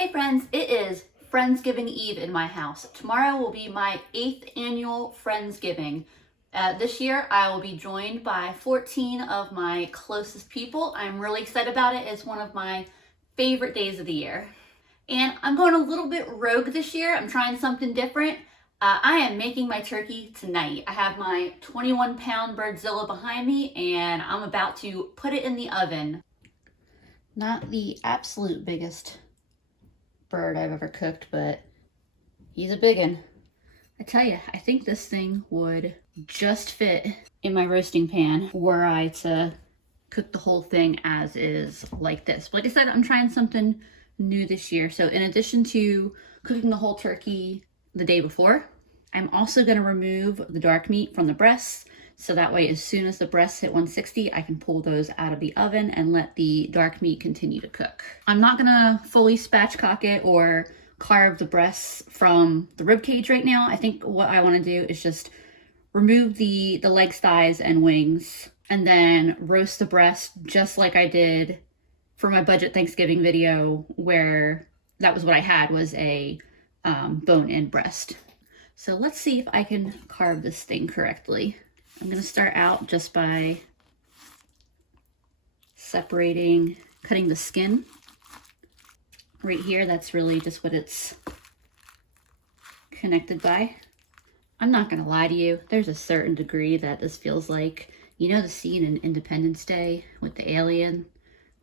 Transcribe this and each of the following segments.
Hey friends, it is Friendsgiving Eve in my house. Tomorrow will be my 8th annual Friendsgiving. This year I will be joined by 14 of my closest people. I'm really excited about it. It's one of my favorite days of the year. And I'm going a little bit rogue this year. I'm trying something different. I am making my turkey tonight. I have my 21-pound Birdzilla behind me and I'm about to put it in the oven. Not the absolute biggest bird I've ever cooked, but he's a big one. I tell you, I think this thing would just fit in my roasting pan were I to cook the whole thing as is like this. But like I said, I'm trying something new this year. So in addition to cooking the whole turkey the day before, I'm also going to remove the dark meat from the breasts. So that way, as soon as the breasts hit 160, I can pull those out of the oven and let the dark meat continue to cook. I'm not gonna fully spatchcock it or carve the breasts from the rib cage right now. I think what I wanna do is just remove the legs, thighs, and wings, and then roast the breast just like I did for my budget Thanksgiving video, where that was what I had, was a bone-in breast. So let's see if I can carve this thing correctly. I'm going to start out just by cutting the skin right here. That's really just what it's connected by. I'm not going to lie to you. There's a certain degree that this feels like, you know, the scene in Independence Day with the alien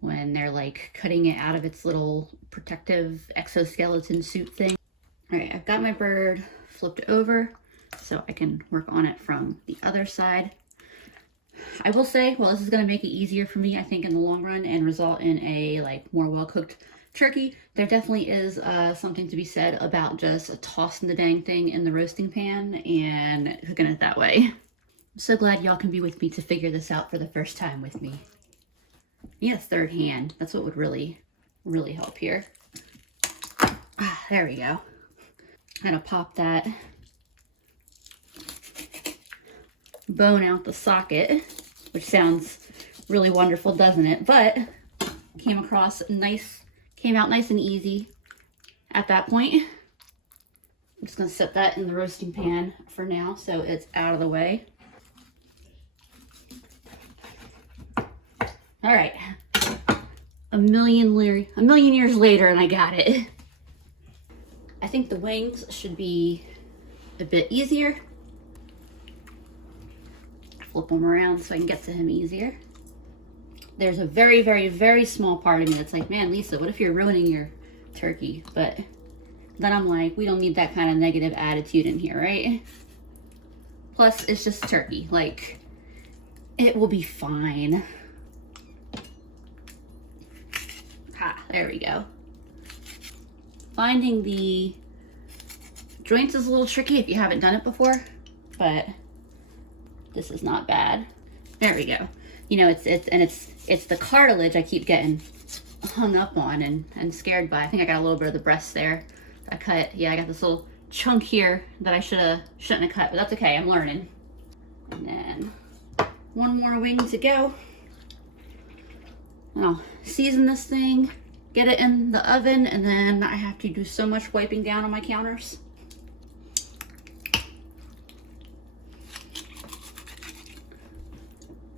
when they're like cutting it out of its little protective exoskeleton suit thing. All right, I've got my bird flipped over so I can work on it from the other side. I will say, well, this is going to make it easier for me, I think, in the long run and result in a more well-cooked turkey. There definitely is something to be said about just tossing the dang thing in the roasting pan and cooking it that way. I'm so glad y'all can be with me to figure this out for the first time with me. Yeah, third hand. That's what would really help here. There we go. I'm gonna pop that bone out the socket, which sounds really wonderful, doesn't it? But came out nice and easy at that point. I'm just gonna set that in the roasting pan for now so it's out of the way. All right, a million years later and I got it. I think the wings should be a bit easier. Flip them around so I can get to him easier. There's a very, very, very small part of me that's like, man, Lisa, what if you're ruining your turkey? But then I'm like, we don't need that kind of negative attitude in here, right? Plus, it's just turkey. Like, it will be fine. Ha, there we go. Finding the joints is a little tricky if you haven't done it before, but this is not bad. There we go. You know, it's the cartilage I keep getting hung up on and scared by. I think I got a little bit of the breast there. I cut, yeah, I got this little chunk here that I shouldn't have cut, but that's okay, I'm learning. And then one more wing to go. And I'll season this thing, get it in the oven, and then I have to do so much wiping down on my counters.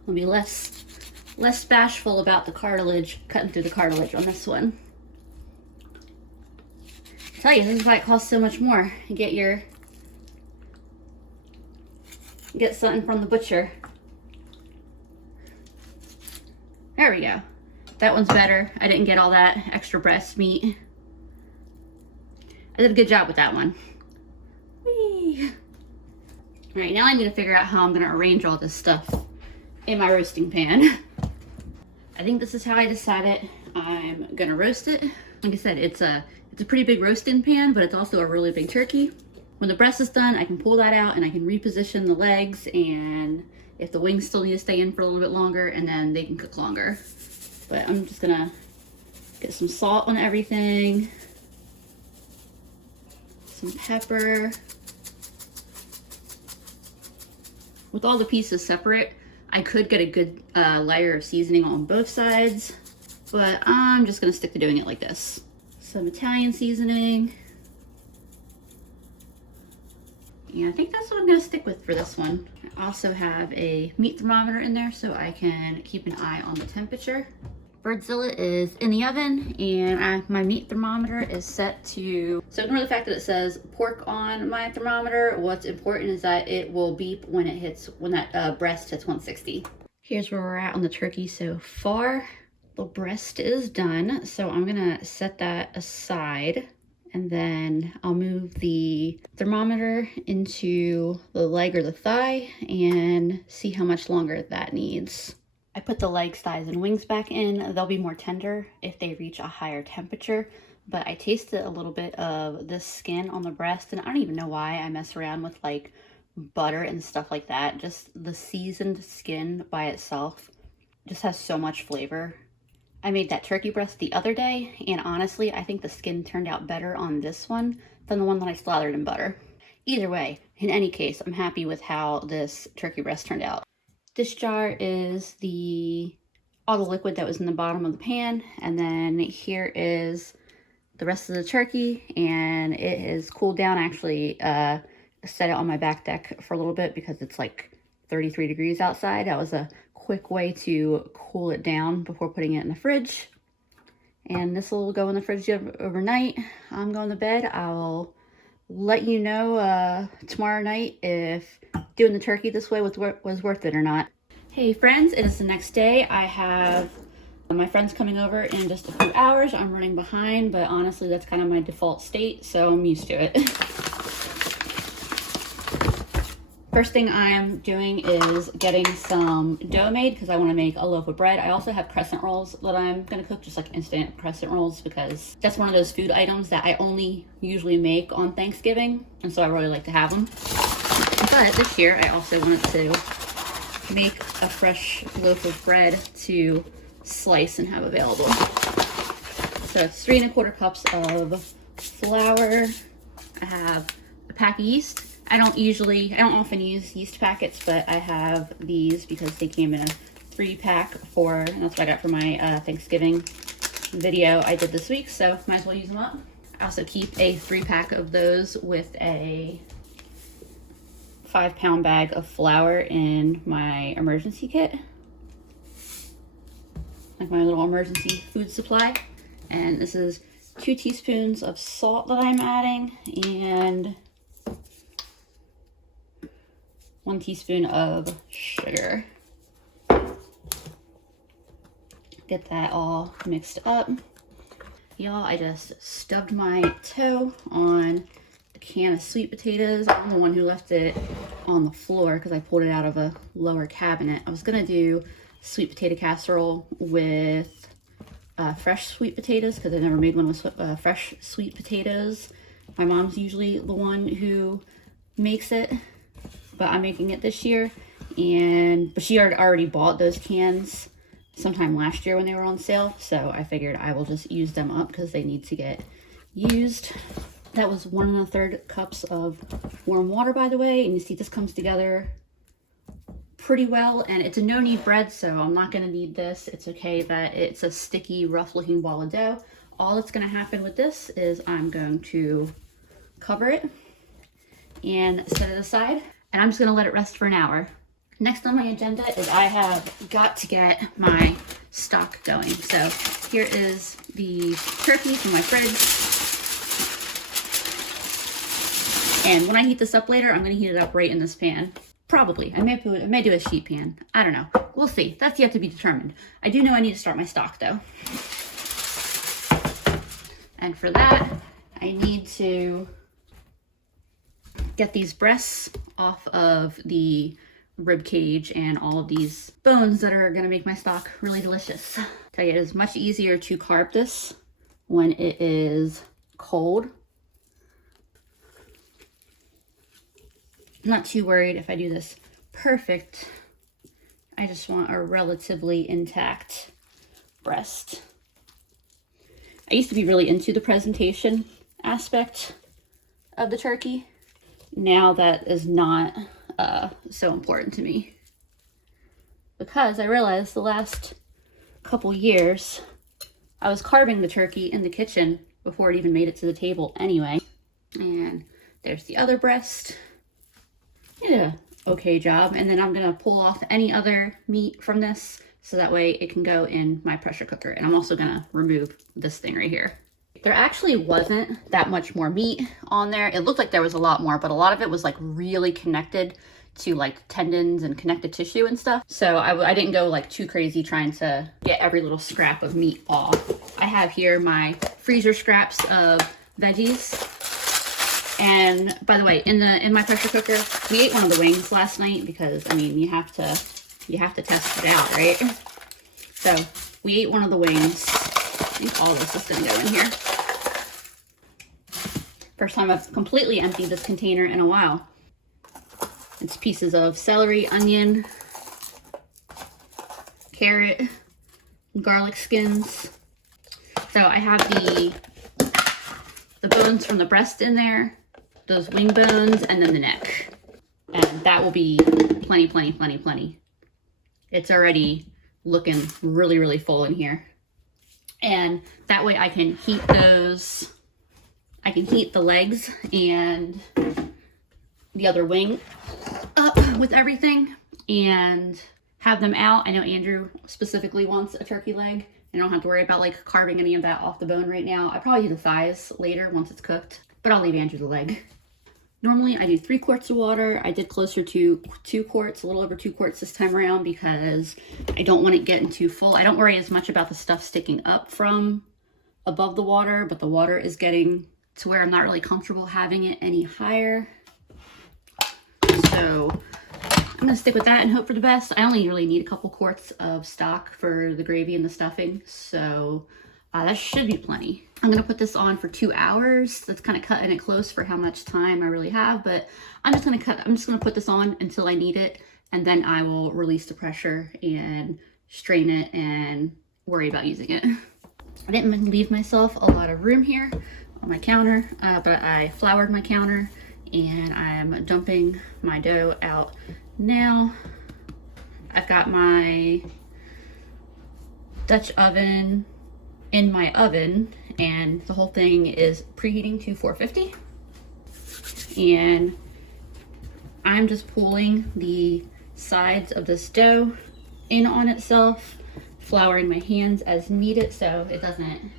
I'll be less bashful about the cartilage, cutting through the cartilage on this one. I tell you, this is why it costs so much more. You get something from the butcher. There we go. That one's better. I didn't get all that extra breast meat. I did a good job with that one. Whee! All right, now I need to figure out how I'm gonna arrange all this stuff in my roasting pan. I think this is how I decided I'm gonna roast it. Like I said, it's a pretty big roasting pan, but it's also a really big turkey. When the breast is done, I can pull that out and I can reposition the legs, and if the wings still need to stay in for a little bit longer, and then they can cook longer. But I'm just gonna get some salt on everything, some pepper. With all the pieces separate, I could get a good layer of seasoning on both sides, but I'm just gonna stick to doing it like this. some Italian seasoning. And I think that's what I'm gonna stick with for this one. I also have a meat thermometer in there so I can keep an eye on the temperature. Skillet is in the oven, and my meat thermometer is set to, so ignore the fact that it says pork on my thermometer. What's important is that it will beep when that breast hits 160. Here's where we're at on the turkey so far. The breast is done, so I'm gonna set that aside, and then I'll move the thermometer into the leg or the thigh and see how much longer that needs. I put the legs, thighs, and wings back in. They'll be more tender if they reach a higher temperature, but I tasted a little bit of this skin on the breast, and I don't even know why I mess around with like butter and stuff like that. Just the seasoned skin by itself just has so much flavor. I made that turkey breast the other day, and honestly, I think the skin turned out better on this one than the one that I slathered in butter. Either way, in any case, I'm happy with how this turkey breast turned out. This jar is all the liquid that was in the bottom of the pan, and then here is the rest of the turkey, and it is cooled down. I actually set it on my back deck for a little bit because it's like 33 degrees outside. That was a quick way to cool it down before putting it in the fridge. And this will go in the fridge overnight. I'm going to bed. I'll let you know tomorrow night if doing the turkey this way was worth it or not. Hey friends, it is the next day. I have my friends coming over in just a few hours. I'm running behind, but honestly that's kind of my default state, so I'm used to it. First thing I'm doing is getting some dough made because I want to make a loaf of bread. I also have crescent rolls that I'm going to cook, just like instant crescent rolls, because that's one of those food items that I only usually make on Thanksgiving, and so I really like to have them. But this year I also wanted to make a fresh loaf of bread to slice and have available. So it's 3 1/4 cups of flour. I have a pack of yeast. I don't often use yeast packets, but I have these because they came in a 3-pack and that's what I got for my Thanksgiving video I did this week, so might as well use them up. I also keep a 3-pack of those with a 5-pound bag of flour in my emergency kit, like my little emergency food supply. And this is 2 teaspoons of salt that I'm adding, and 1 teaspoon of sugar. Get that all mixed up. Y'all, I just stubbed my toe on a can of sweet potatoes. I'm the one who left it on the floor because I pulled it out of a lower cabinet. I was gonna do sweet potato casserole with fresh sweet potatoes because I never made one with fresh sweet potatoes. My mom's usually the one who makes it, but I'm making it this year, but she already bought those cans sometime last year when they were on sale, so I figured I will just use them up because they need to get used. That was 1 1/3 cups of warm water, by the way, and you see this comes together pretty well, and it's a no-knead bread, so I'm not going to knead this. It's okay that it's a sticky, rough-looking ball of dough. All that's going to happen with this is I'm going to cover it and set it aside, and I'm just going to let it rest for an hour. Next on my agenda is I have got to get my stock going. So here is the turkey from my fridge. And when I heat this up later, I'm going to heat it up right in this pan. Probably. I may do a sheet pan. I don't know. We'll see. That's yet to be determined. I do know I need to start my stock though. And for that, I need to get these breasts off of the rib cage and all of these bones that are going to make my stock really delicious. Tell you, it is much easier to carb this when it is cold. I'm not too worried if I do this perfect. I just want a relatively intact breast. I used to be really into the presentation aspect of the turkey. Now that is not so important to me, because I realized the last couple years I was carving the turkey in the kitchen before it even made it to the table anyway. And there's the other breast. Yeah, okay job. And then I'm gonna pull off any other meat from this so that way it can go in my pressure cooker. And I'm also gonna remove this thing right here. There actually wasn't that much more meat on there. It looked like there was a lot more, but a lot of it was like really connected to like tendons and connective tissue and stuff. So I didn't go like too crazy trying to get every little scrap of meat off. I have here my freezer scraps of veggies. And by the way, in my pressure cooker, we ate one of the wings last night because I mean you have to test it out, right? So we ate one of the wings. I think all this is gonna go in here. First time I've completely emptied this container in a while. It's pieces of celery, onion, carrot, garlic skins. So I have the bones from the breast in there, those wing bones, and then the neck. And that will be plenty. It's already looking really, really full in here. And that way I can heat those, I can heat the legs and the other wing up with everything and have them out. I know Andrew specifically wants a turkey leg. I don't have to worry about like carving any of that off the bone right now. I probably do the thighs later once it's cooked, but I'll leave Andrew the leg. Normally I do 3 quarts of water. I did closer to 2 quarts, a little over 2 quarts this time around because I don't want it getting too full. I don't worry as much about the stuff sticking up from above the water, but the water is getting to where I'm not really comfortable having it any higher. So I'm gonna stick with that and hope for the best. I only really need a couple quarts of stock for the gravy and the stuffing, so that should be plenty. I'm gonna put this on for 2 hours. That's kind of cutting it close for how much time I really have, but I'm just gonna put this on until I need it, and then I will release the pressure and strain it and worry about using it. I didn't leave myself a lot of room here on my counter, but I floured my counter and I'm dumping my dough out now. I've got my Dutch oven in my oven and the whole thing is preheating to 450. And I'm just pulling the sides of this dough in on itself, flouring my hands as needed so it doesn't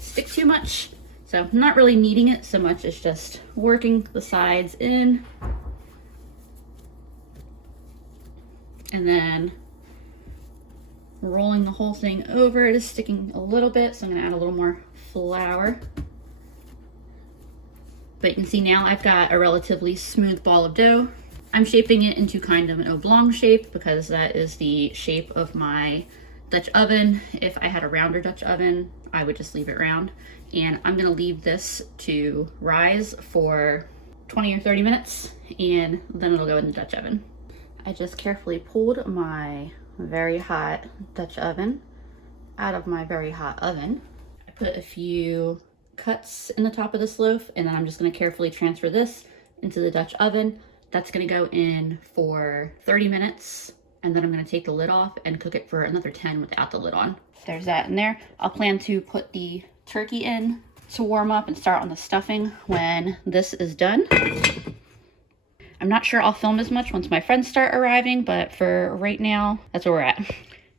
stick too much. So I'm not really kneading it so much as just working the sides in. And then rolling the whole thing over. It is sticking a little bit, so I'm gonna add a little more flour. But you can see now I've got a relatively smooth ball of dough. I'm shaping it into kind of an oblong shape because that is the shape of my Dutch oven. If I had a rounder Dutch oven, I would just leave it round. And I'm gonna leave this to rise for 20 or 30 minutes and then it'll go in the Dutch oven. I just carefully pulled my very hot Dutch oven out of my very hot oven. I put a few cuts in the top of this loaf and then I'm just gonna carefully transfer this into the Dutch oven. That's gonna go in for 30 minutes and then I'm gonna take the lid off and cook it for another 10 without the lid on. There's that in there. I'll plan to put the turkey in to warm up and start on the stuffing when this is done. I'm not sure I'll film as much once my friends start arriving, but for right now, that's where we're at.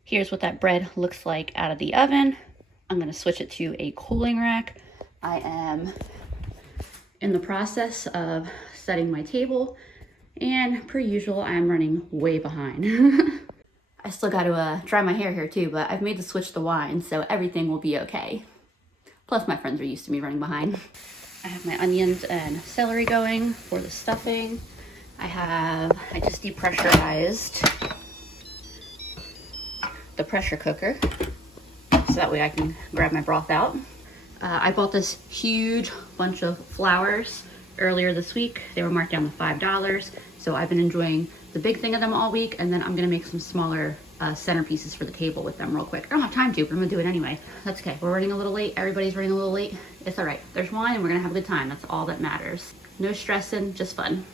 Here's what that bread looks like out of the oven. I'm gonna switch it to a cooling rack. I am in the process of setting my table, and per usual, I'm running way behind. I still got to dry my hair here too, but I've made the switch to wine, so everything will be okay. Plus my friends are used to me running behind. I have my onions and celery going for the stuffing. I just depressurized the pressure cooker so that way I can grab my broth out. I bought this huge bunch of flowers earlier this week. They were marked down to $5. So I've been enjoying the big thing of them all week, and then I'm gonna make some smaller centerpieces for the table with them real quick. I don't have time to, but I'm gonna do it anyway. That's okay. We're running a little late. Everybody's running a little late. It's all right. There's wine and we're gonna have a good time. That's all that matters. No stressing, just fun.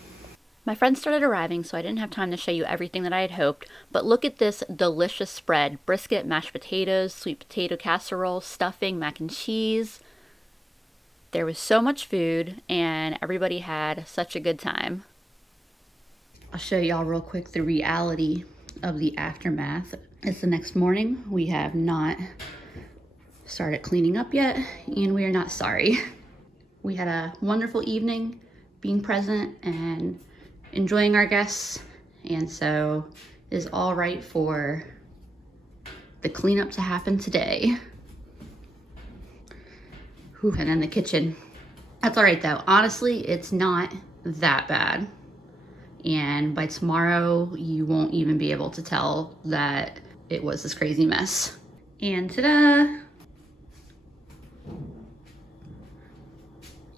My friends started arriving, so I didn't have time to show you everything that I had hoped, but look at this delicious spread. Brisket, mashed potatoes, sweet potato casserole, stuffing, mac and cheese. There was so much food and everybody had such a good time. I'll show y'all real quick the reality of the aftermath. It's the next morning. We have not started cleaning up yet, and we are not sorry. We had a wonderful evening being present and enjoying our guests, and so it is all right for the cleanup to happen today. Whew, and then the kitchen. That's all right though. Honestly, it's not that bad. And by tomorrow, you won't even be able to tell that it was this crazy mess. And ta-da!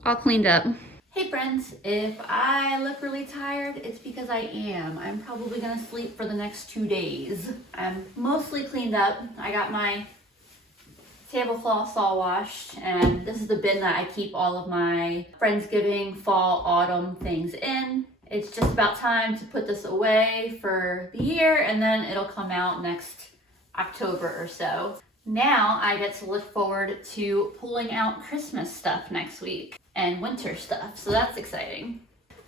All cleaned up. Hey friends, if I look really tired, it's because I am. I'm probably gonna sleep for the next 2 days. I'm mostly cleaned up. I got my tablecloths all washed, and this is the bin that I keep all of my Friendsgiving, fall, autumn things in. It's just about time to put this away for the year, and then it'll come out next October or so. Now I get to look forward to pulling out Christmas stuff next week and winter stuff, so that's exciting.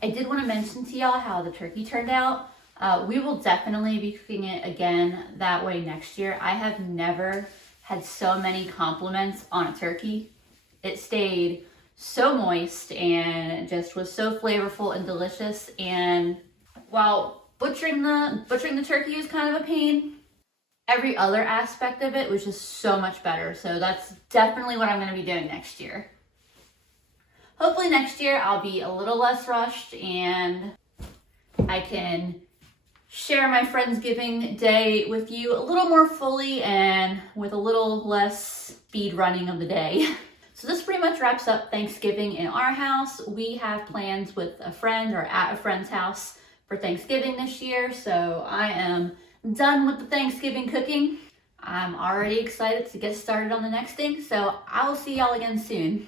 I did want to mention to y'all how the turkey turned out. We will definitely be cooking it again that way next year. I have never had so many compliments on a turkey. It stayed so moist and just was so flavorful and delicious. And while butchering the turkey was kind of a pain, every other aspect of it was just so much better. So that's definitely what I'm going to be doing next year. Hopefully next year I'll be a little less rushed and I can share my Friendsgiving day with you a little more fully and with a little less speed running of the day. So this pretty much wraps up Thanksgiving in our house. We have plans with a friend or at a friend's house for Thanksgiving this year. So I am done with the Thanksgiving cooking. I'm already excited to get started on the next thing. So I will see y'all again soon.